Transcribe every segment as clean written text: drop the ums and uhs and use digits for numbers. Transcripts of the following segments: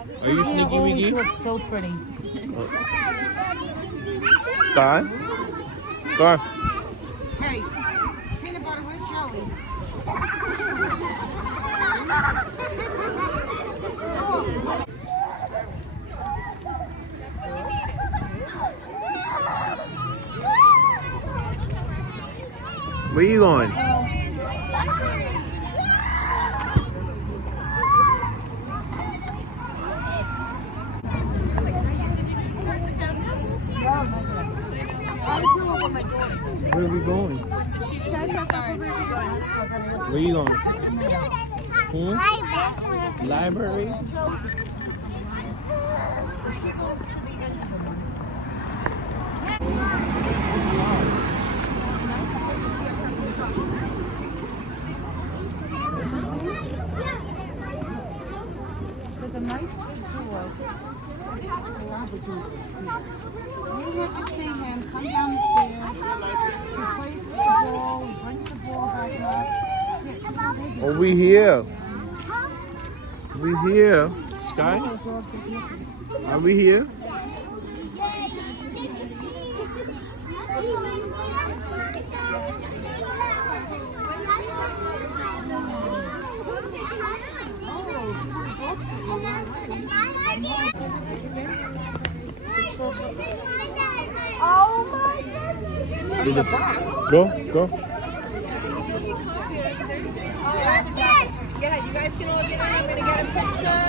Are you Sneaky always Wiggy? looks so pretty. Sky? Sky? Hey, peanut butter, where's Joey? Where you going? Where are we going? Where you going? Library? There's a nice big door. You have to see him come down the stairs. He plays with the ball. He brings the ball back up. Oh, we here. We here. Sky? Are we here? Oh my goodness! Go, go. Yeah, you guys can all get in. I'm gonna get a picture.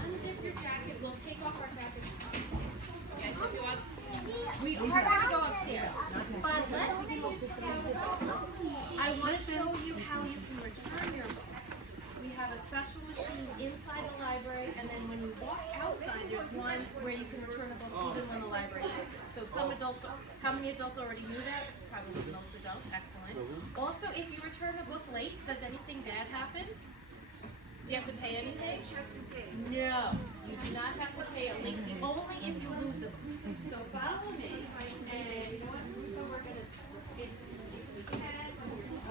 Unzip your jacket. We'll take off our jackets. Okay, so go up. We are going to go upstairs. But let's say you took out a book. I want to show you how you can return your book. We have a special machine inside the library, and then when you walk outside, there's one where you can return a book even when the library is open. So some adults, how many adults already knew that? Probably most adults. Excellent. Also, if you return a book late, does anything bad happen? Do you have to pay anything? No, you do not have to pay a late fee, only if you lose it. So follow me, and you know what? So we're gonna, if we can,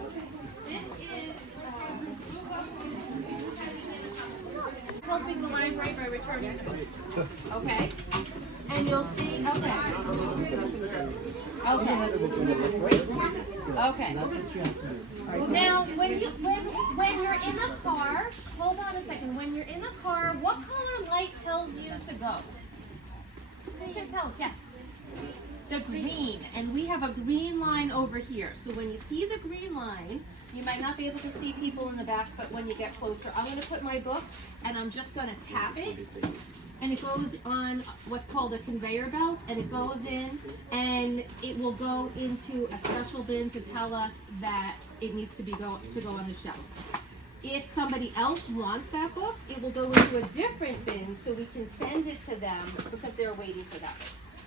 okay. This is helping the library by returning the book. Okay, and you'll see. Okay. Okay. Now, when you're in a car, hold on a second. When you're in a car, what color light tells you to go? You can tell us. Yes. The green, and we have a green line over here. So when you see the green line, you might not be able to see people in the back, but when you get closer, I'm going to put my book, and I'm just going to tap it. And it goes on what's called a conveyor belt, and it goes in, and it will go into a special bin to tell us that it needs to go on the shelf. If somebody else wants that book, it will go into a different bin so we can send it to them because they're waiting for that.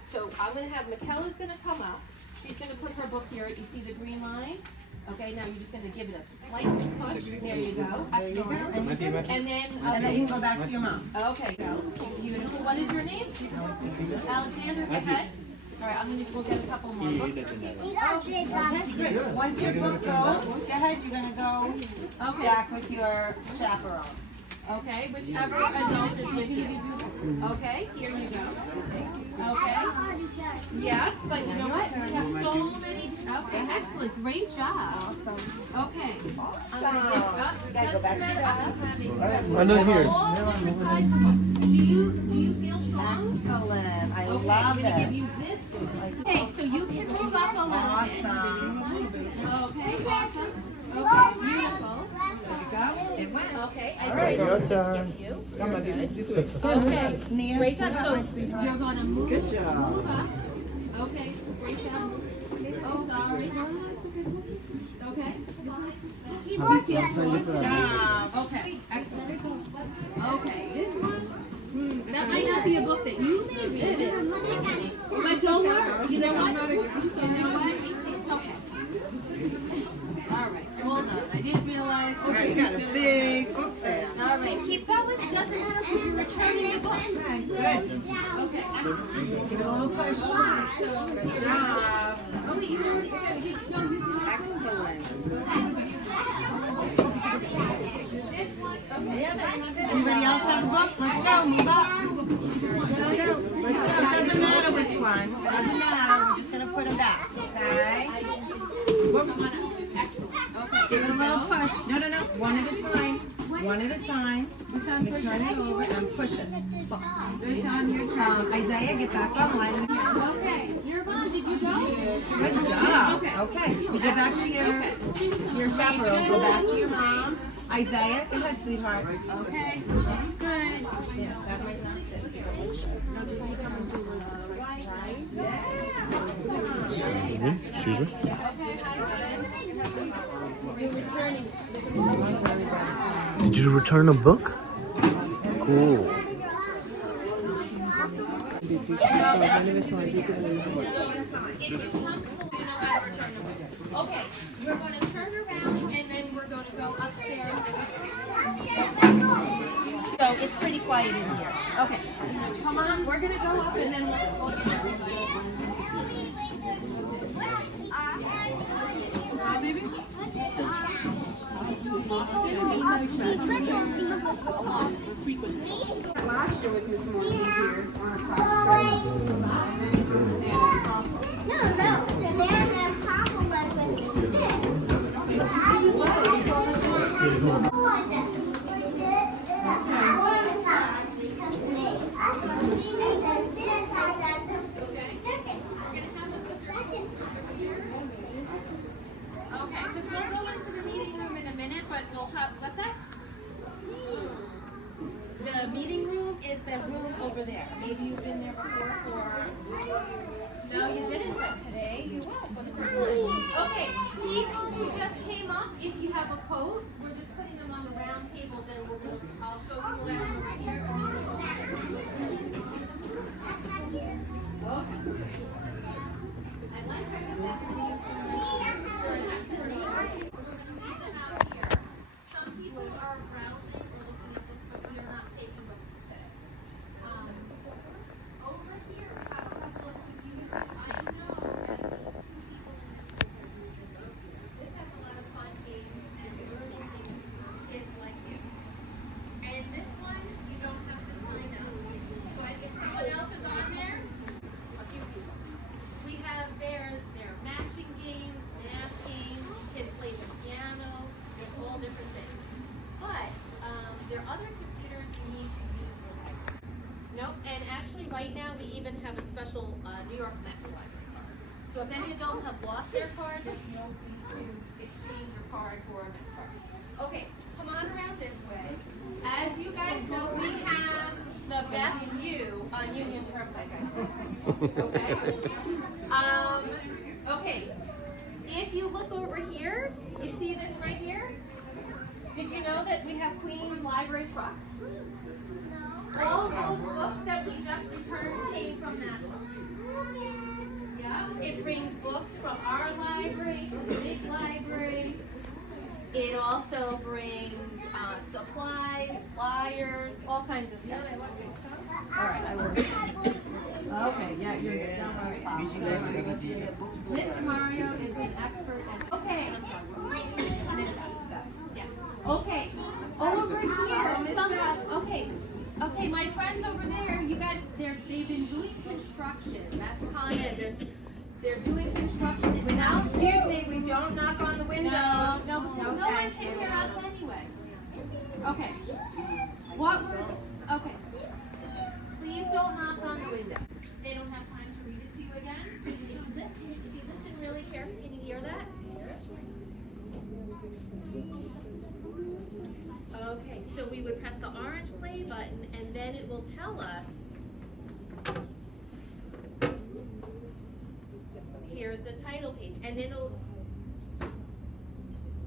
So I'm going to have Michaela's going to come up. She's going to put her book here. You see the green line? Okay, now you're just going to give it a slight push. There you go. Excellent. And then you can go back to your mom. Okay, go. Beautiful. What is your name? Alexander, go ahead. All right, we'll get a couple more books. Once your book goes, go ahead, you're going to go back with your chaperone. Okay, whichever adult is with you. Okay, here you go. Okay. Yeah, but you know what? We have so many Okay, excellent. Great job. Awesome. Okay. Awesome. We gotta go back to that. I know here. Do you feel strong? Excellent. I Okay, love I'm gonna give it. you this one. Okay, so you can move up a little bit. Awesome. Okay, awesome. Okay, beautiful. It went. Okay, I right. think Your I'll turn. just give you. Okay, Nia, great job. hold on, So my sweetheart. you're gonna move, Good job. move up. Okay, great job. Oh, sorry. Okay. Good job. Okay, excellent. Okay, this one, that might not be a book that you may read, but don't worry. You know what? It's okay. All right, hold on. I didn't realize. All right, you got a big book there. All right, keep going. It doesn't matter because you're returning the book. Okay, good. Okay, excellent. Give it a little push. Good job. Oh, wait, you already did. You don't need to Excellent. this one. Okay. Anybody else have a book? Let's go. Move up. Let's go. Let's go. It doesn't matter which one. Doesn't matter. We're just gonna put them back. Okay. Excellent. Okay. Give it a little push. No, no, no. One at a time. One at a time. Let me turn it over and push it. Isaiah, get back online. Okay. You're on. Did you go? Good job. Okay. You go back to your chaperone. Go back to your mom. Isaiah, go ahead, sweetheart. Okay. Looks good. Yeah, that might not fit. Excuse me. Excuse me. You're returning. Did you return a book? Cool. If you're comfortable, you know how to return the book. Okay. We're going to turn around and then we're going to go upstairs. So it's pretty quiet in here. Okay. Come on. We're going to go up and then we'll Last year with Miss Moore here on a class Okay, because we'll go into the meeting room in a minute, but we'll have, what's that? The meeting room is the room over there. Maybe you've been there before or... No, you didn't, but today you will for the first time. Okay, people who just came up, if you have a coat, we're just putting them on the round tables and I'll show you around over here. And then we'll go okay. I like how you said you're being some people are browsing or looking at books, but we are not taking books today. Over here, we have a couple of computers. I know that two people in the school this has a lot of fun games and learning things for kids like you. And this one, you don't have to sign up. But if someone else is on there, a few people. We have their matching games, math games, you can play the piano, there's all different things. But there are other computers you need to use your library. Nope, and actually right now we even have a special New York Mets library card. So if any adults have lost their card, there's no fee to exchange your card for a Mets card. Okay, come on around this way. As you guys know, we have the best view on Union Turnpike. Okay? Okay, if you look over here, you see this right here? Did you know that we have Queens Library trucks? All those books that we just returned came from that truck. Yeah, it brings books from our library to the big library. It also brings supplies, flyers, all kinds of stuff. All right, I will. Okay, yeah, you're good. Don't worry. Mr. Mario is an expert at. Okay, I'm sorry. Yes. Okay. Over here, okay, my friends over there, you guys, they've been doing construction. That's Con Ed. There's They're doing construction. It's Now, not excuse school. me, we don't knock on the window. No, because no one Okay. can hear us anyway. Okay. What were the, okay. Please don't knock on the window. They don't have time to read it to you again. If you listen really carefully, can you hear that? Okay, so we would press the orange play button and then it will tell us, here's the title page, and then it'll,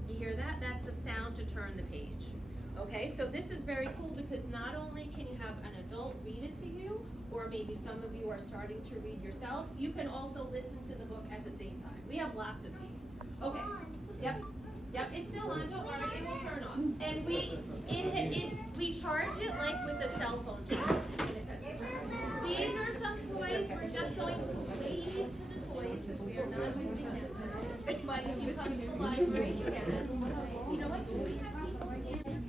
you hear that? That's a sound to turn the page. Okay, so this is very cool because not only can you have an adult read it to you, or maybe some of you are starting to read yourselves, you can also listen to the book at the same time. We have lots of these. Okay, yep, it's still on, don't worry, it will turn off. And we charge it like with a cell phone charger. These are some toys, we're just going to wave to the toys because we are not using them today. But if you come to the library, you can. You know what, do we have people in?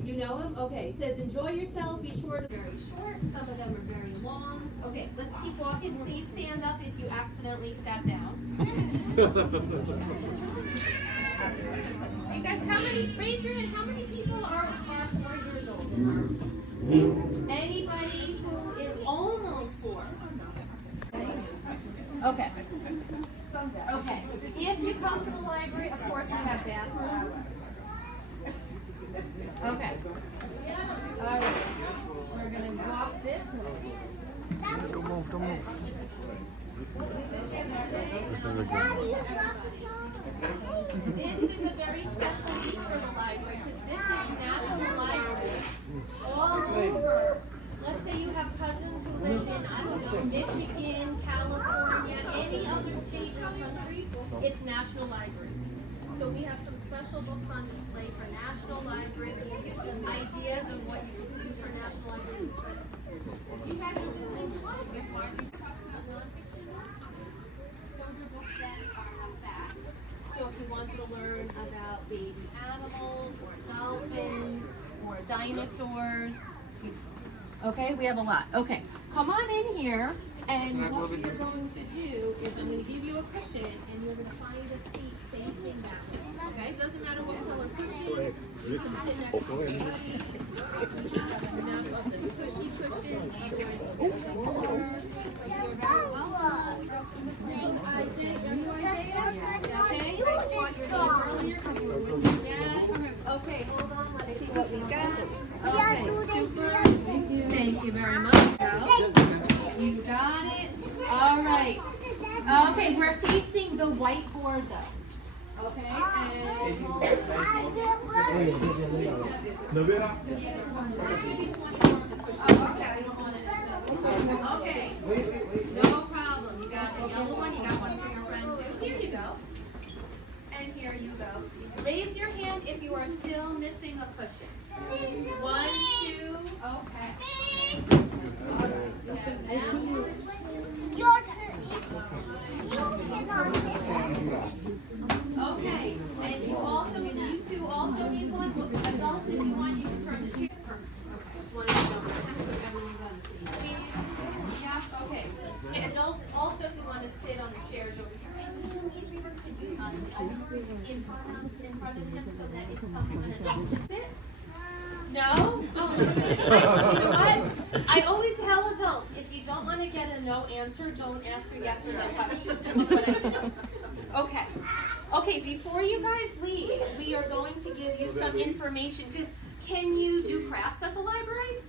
You know them? Okay, it says enjoy yourself, be sure to very short, some of them are very long. Okay, let's keep walking, please stand up if you accidentally sat down. You guys, raise your hand, how many people are 4 years old in our room? Anybody who is almost 4? Okay. Okay. If you come to the library, of course we have bathrooms. Okay. All right. We're going to walk this way. Don't move. This is a very special week for the library because this is National Library all over. Let's say you have cousins who live in, I don't know, Michigan, California, any other state in the country, it's National Library Week. So we have some special books on display for National Library Week, some ideas of what you could do for National Library Week. You guys are listening to what? We're talking about nonfiction books. Those are books that are facts. So if you wanted to learn about baby animals, or dolphins, or dinosaurs, okay, we have a lot. Okay, come on in here, and what you're going to do is I'm going to give you a cushion, and you're going to find a seat facing that way. Okay, doesn't matter what color cushion. Go ahead. You can sit next to it. Enough of the squishy cushion. You're very welcome. Okay, I want your name earlier because you were with your dad. Okay, hold on. Let's see what we got. Okay, super. Thank you very much, Joe. You got it. All right. Okay, we're facing the whiteboard though. Okay, and hold on. Okay. No problem. You got the yellow one. You got one for your friend too. Here you go. And here you go. Raise your hand if you are still missing a cushion. 1, 2, okay. All right, you have that one. Okay, and you two also need one. Look, adults, if you want, you can turn the chair. Okay, just wanted to know so everyone's on the same page. Yeah, okay. And adults, also, if you want to sit on the chairs over here. In front of him so that it's something an adult can sit. No? Oh my goodness. You know what? I always tell adults, if you don't want to get a no answer, don't ask a yes or no question. And look what I did. Okay. Okay, before you guys leave, we are going to give you some information. Because can you do crafts at the library?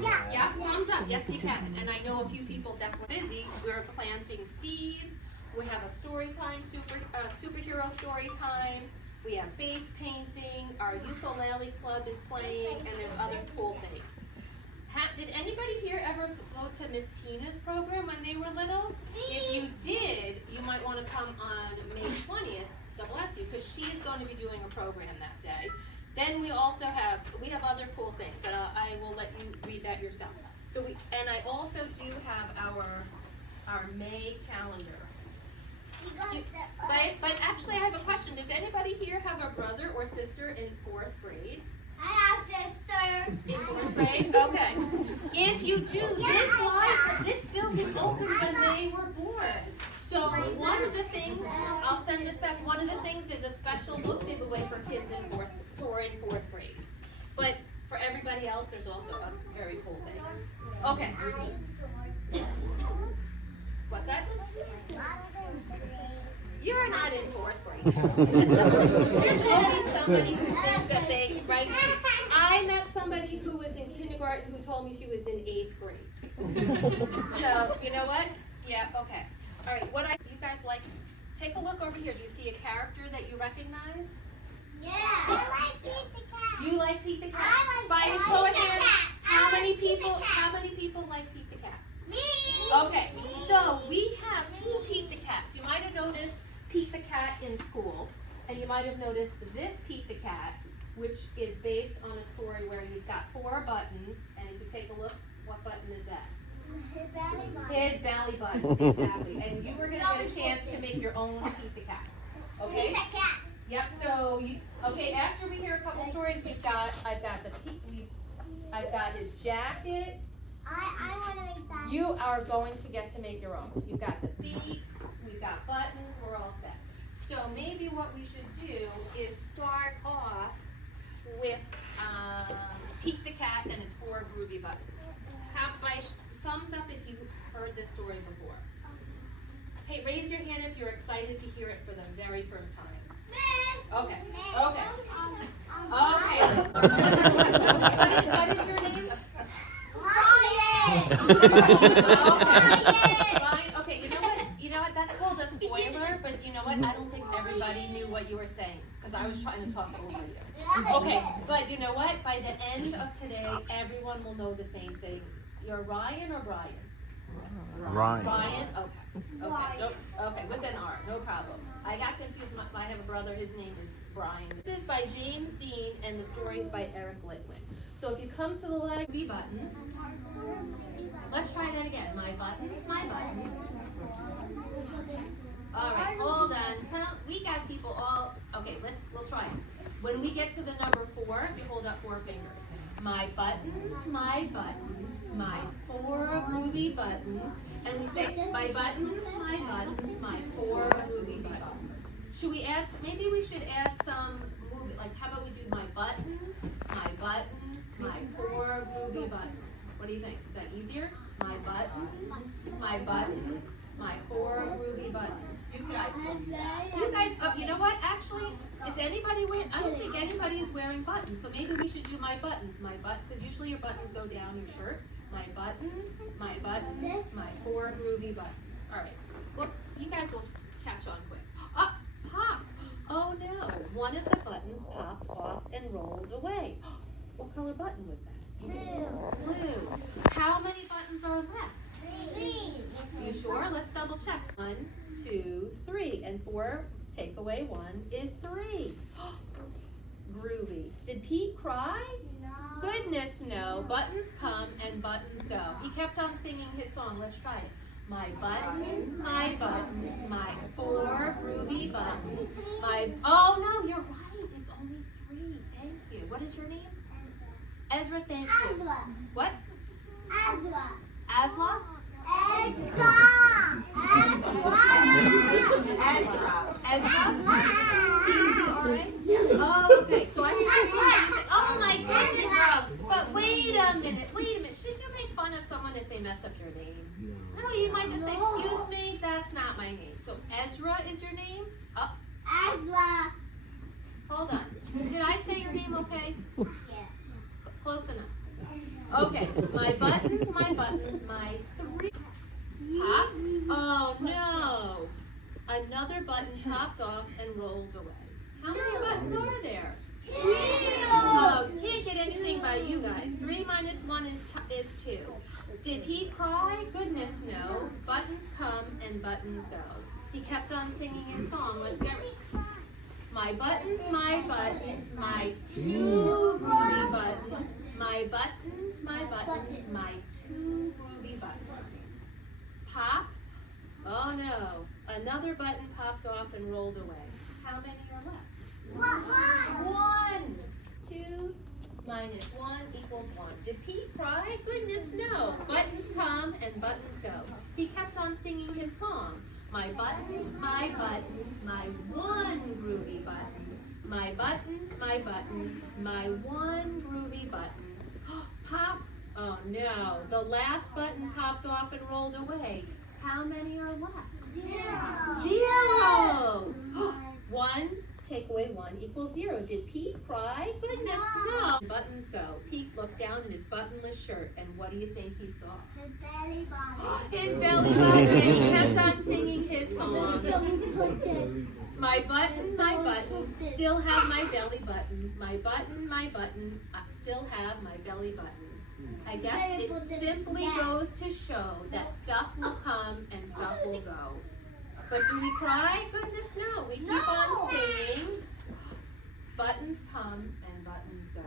Yeah, thumbs up. Yes, you can. And I know a few people definitely busy. We're planting seeds. We have a story time, superhero story time. We have face painting. Our ukulele club is playing, and there's other cool things. Did anybody here ever go to Miss Tina's program when they were little? If you did, you might want to come on May 20th. God bless you, because she is going to be doing a program that day. Then we also have other cool things, and I will let you read that yourself. So I also do have our May calendar. But actually, I have a question. Does anybody here have a brother or sister in 4th grade? I have sister. In 4th grade? Okay. If you do, this building opened when they were born. So one of the things, I'll send this back, one of the things is a special book giveaway for kids in fourth grade. But for everybody else, there's also a very cool things. Okay. What's that? You're not in fourth grade. There's always somebody who thinks that they, right? I met somebody who was in kindergarten who told me she was in 8th grade. So, you know what? Yeah, okay. All right, you guys like, take a look over here. Do you see a character that you recognize? Yeah, I like Pete the Cat. You like Pete the Cat? I like By a show of hands, how many Pete the people Cat. like Pete the Cat? Me. Okay, so we have 2 Pete the Cats. You might have noticed Pete the Cat in school, and you might have noticed this Pete the Cat, which is based on a story where he's got 4 buttons, and if you take a look, what button is that? His belly button. His belly button, exactly. And you were going to get a chance to make your own Pete the Cat. Okay? Pete the Cat. Yep. So okay. After we hear a couple stories, I've got his jacket. I want to make that. You are going to get to make your own. You've got the feet. We've got buttons. We're all set. So maybe what we should do is start off with Pete the Cat and his 4 groovy buttons. Thumbs up if you've heard this story before. Hey, raise your hand if you're excited to hear it for the very first time. Okay. Okay. Okay. What is your name? Ryan. Okay. You know what? That's called a spoiler. But you know what? I don't think everybody knew what you were saying because I was trying to talk over you. Okay. But you know what? By the end of today, everyone will know the same thing. You're Ryan or Brian? Ryan. Ryan? Okay. Okay. Nope. Okay, with an R, no problem. I got confused. I have a brother, his name is Brian. This is by James Dean, and the story is by Eric Litwin. So if you come to the line, B buttons. Let's try that again. My buttons, my buttons. All right, hold on. So we got people all, okay, we'll try it. When we get to the number 4, if you hold up 4 fingers. My buttons, my 4 groovy buttons. And we say, my buttons, my 4 groovy buttons. Should we add, maybe we should add some movement, like how about we do my buttons, my 4 groovy buttons. What do you think? Is that easier? My buttons, my 4 groovy buttons. You guys, you know what? Actually, is anybody wearing, I don't think anybody is wearing buttons, so maybe we should do my buttons, because usually your buttons go down your shirt. My buttons, my 4 groovy buttons. All right, well, you guys will catch on quick. Pop! Oh no, one of the buttons popped off and rolled away. What color button was that? Blue. How many buttons are left? 3. You sure? Let's double check. 1, 2, 3. And 4, take away 1 is 3. Groovy. Did Pete cry? No. Goodness no. Buttons come and buttons go. He kept on singing his song. Let's try it. My buttons, my 4 groovy buttons. Oh no, you're right. It's only 3. Thank you. What is your name? Ezra, thank you. Ezra. What? Ezra. Asla? Ezra. Ezra? E-Z-R-A? Oh, okay. So I can oh my goodness, girls. But wait a minute. Should you make fun of someone if they mess up your name? No, you might just say, excuse me, that's not my name. So Ezra is your name? Oh, Ezra. hold on. Did I say your name okay? Yeah. Close enough. Okay. My buttons, my 3. Pop. Oh no. Another button popped off and rolled away. How many buttons are there? 2. Oh, can't get anything by you guys. 3 minus 1 is 2. Did he cry? Goodness no. Buttons come and buttons go. He kept on singing his song. Let's get it. My buttons, my 2 groovy buttons. My buttons, my 2 groovy buttons. Pop. Oh no. Another button popped off and rolled away. How many are left? 1. 2 minus 1 equals 1. Did Pete cry? Goodness no. Buttons come and buttons go. He kept on singing his song. My button, my one groovy button. My button, my one groovy button. Pop. Oh no, the last button popped off and rolled away. How many are left? 0. 1, take away 1 equals 0. Did Pete cry? Goodness no. Buttons go. Pete looked down at his buttonless shirt, and what do you think he saw? His belly button. His belly button, and he kept on singing his song. My button, still have my belly button. My button, I still have my belly button. I guess it simply goes to show that stuff will come and stuff will go. But do we cry? Goodness no. We keep on singing. Buttons come and buttons go.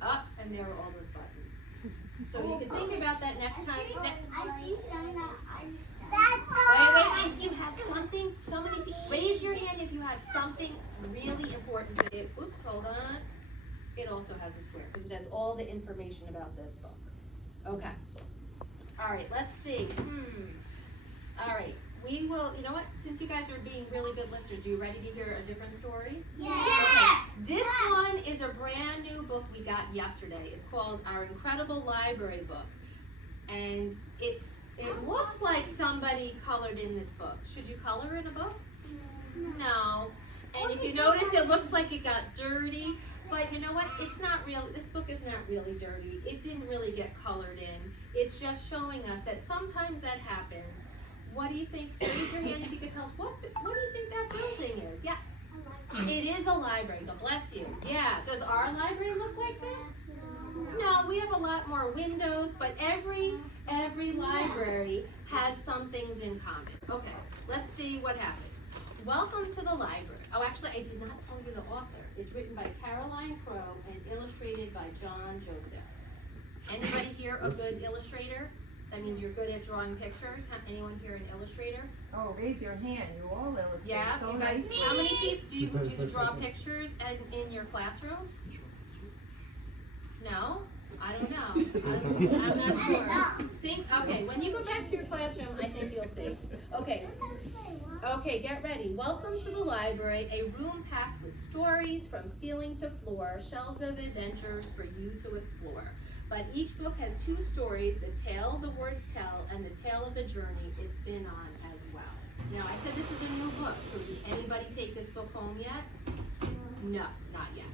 Up, and there are all those buttons. So you can think about that next time. I see some Wait, if you have something, so many people, raise your hand if you have something really important to do. Oops, hold on. It also has a square because it has all the information about this book. Okay. All right, let's see. All right, we will, you know what? Since you guys are being really good listeners, are you ready to hear a different story? Yeah. Okay. This one is a brand new book we got yesterday. It's called Our Incredible Library Book. And it looks like somebody colored in this book. Should you color in a book? No. And if you notice, it looks like it got dirty. But you know what? It's not real. This book is not really dirty. It didn't really get colored in. It's just showing us that sometimes that happens. What do you think? Raise your hand if you could tell us, what do you think that building is? Yes. It is a library. God bless you. Yeah. Does our library look like this? No, we have a lot more windows, but every library has some things in common. Okay, let's see what happens. Welcome to the library. Oh, actually, I did not tell you the author. It's written by Caroline Crowe and illustrated by John Joseph. Anybody here a good illustrator? That means you're good at drawing pictures. Anyone here an illustrator? Oh, raise your hand. You all illustrate. Yeah, so you guys. nicely. How many people do you draw pictures in your classroom? No, I don't know. I'm not sure. Okay, when you go back to your classroom, I think you'll see. Okay, get ready. Welcome to the library, a room packed with stories from ceiling to floor, shelves of adventures for you to explore. But each book has 2 stories, the tale the words tell and the tale of the journey it's been on as well. Now, I said this is a new book, so did anybody take this book home yet? No, not yet.